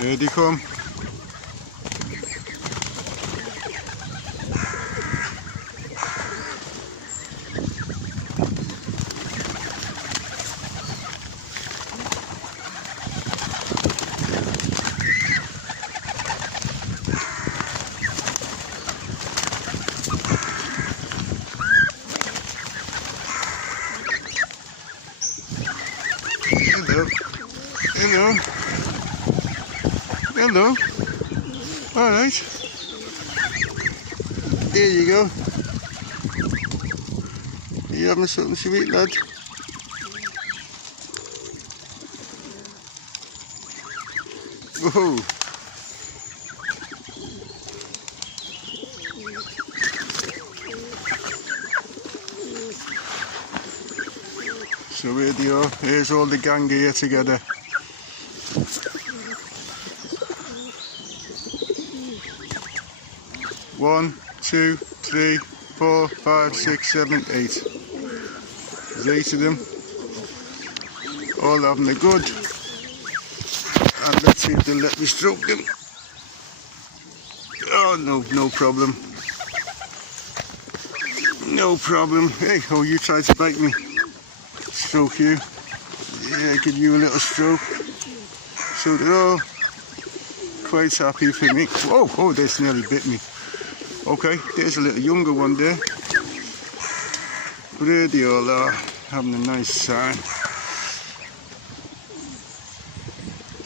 Here they come. Hello. Hello. Hello. All right. There you go. You having something to eat, lad? Whoa. So here they are. Here's all the gang here together. One, two, three, 4, 5, 6, 7, 8. There's 8 of them. All having a good. And let's see if they'll let me stroke them. Oh no, no problem. No problem. Hey, oh, you tried to bite me. Stroke you. Yeah, give you a little stroke. So they're all quite happy for me. Whoa, oh, this nearly bit me. Okay, there's a little younger one there. But there they all are, having a nice time.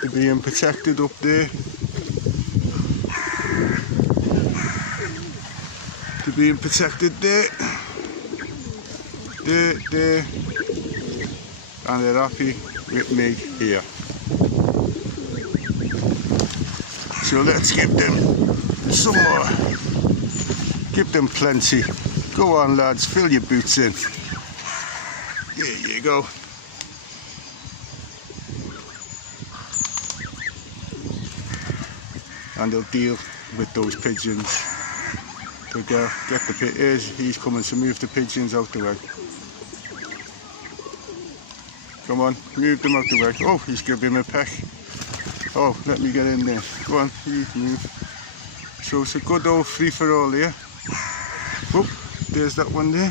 They're being protected up there. They're being protected there. There. And they're happy with me here. So let's give them some more. Give them plenty. Go on, lads, fill your boots in. There you go. And they'll deal with those pigeons. To get the pigeons. He's coming to move the pigeons out the way. Come on, move them out the way. Oh, he's giving him a peck. Oh, let me get in there. Go on, you move. So it's a good old free-for-all here. Oh, there's that one there.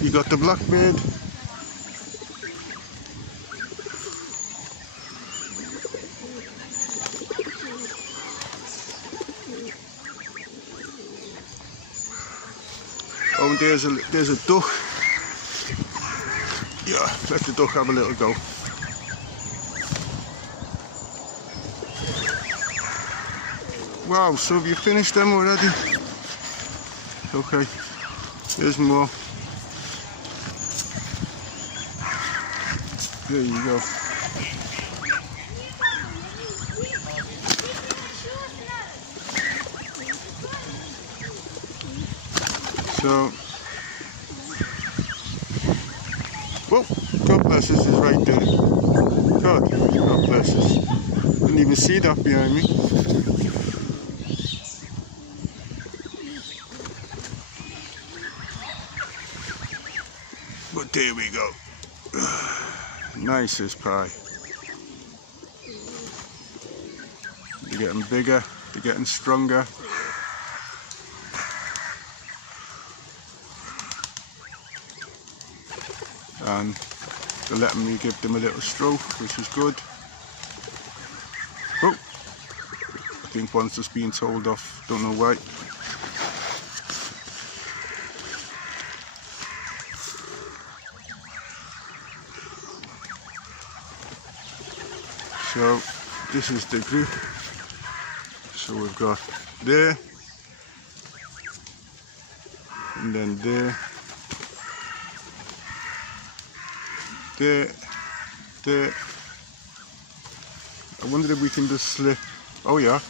You got the blackbird. Oh, and there's a duck. Yeah, let the duck have a little go. Wow, so have you finished them already? Okay, there's more. There you go. So, whoa, God bless us is right there. God bless us. Didn't even see that behind me. But there we go. Nice as pie. They're getting bigger, they're getting stronger. And they're letting me give them a little stroke, which is good. Oh, I think one's just being told off, don't know why. So this is the group. So we've got there, and then there, there. I wonder if we can just slip. Oh yeah.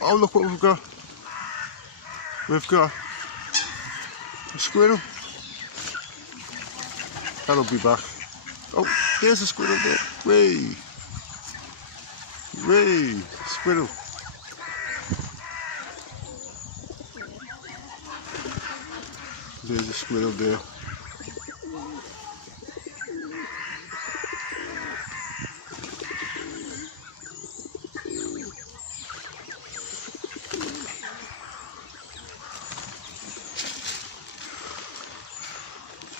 Oh, look what we've got. We've got a squirrel. That'll be back. Oh, there's a squirrel there. Way, squirrel. There's a squirrel there.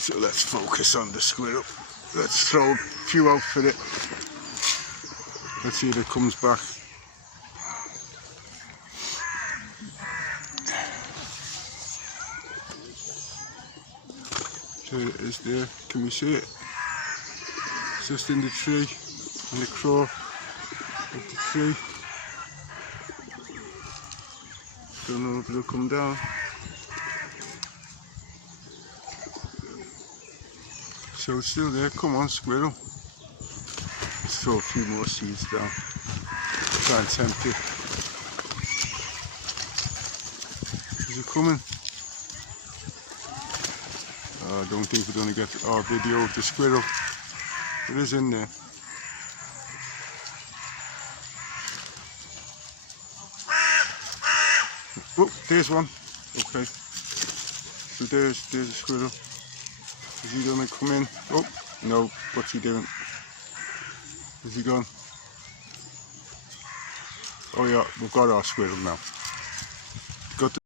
So let's focus on the squirrel. Let's throw a few out for it. Let's see if it comes back. There it is there. Can we see it? It's just in the tree, in the crow of the tree. Don't know if it'll come down. So it's still there. Come on, squirrel. Let's throw a few more seeds down. Try and tempt it. Is it coming? I don't think we're going to get our video of the squirrel. It is in there. Oh, there's one. Okay. So there's a squirrel. Is he going to come in? Oh, no. What's he doing? Is he gone? Oh yeah, we've got our squirrel now. Got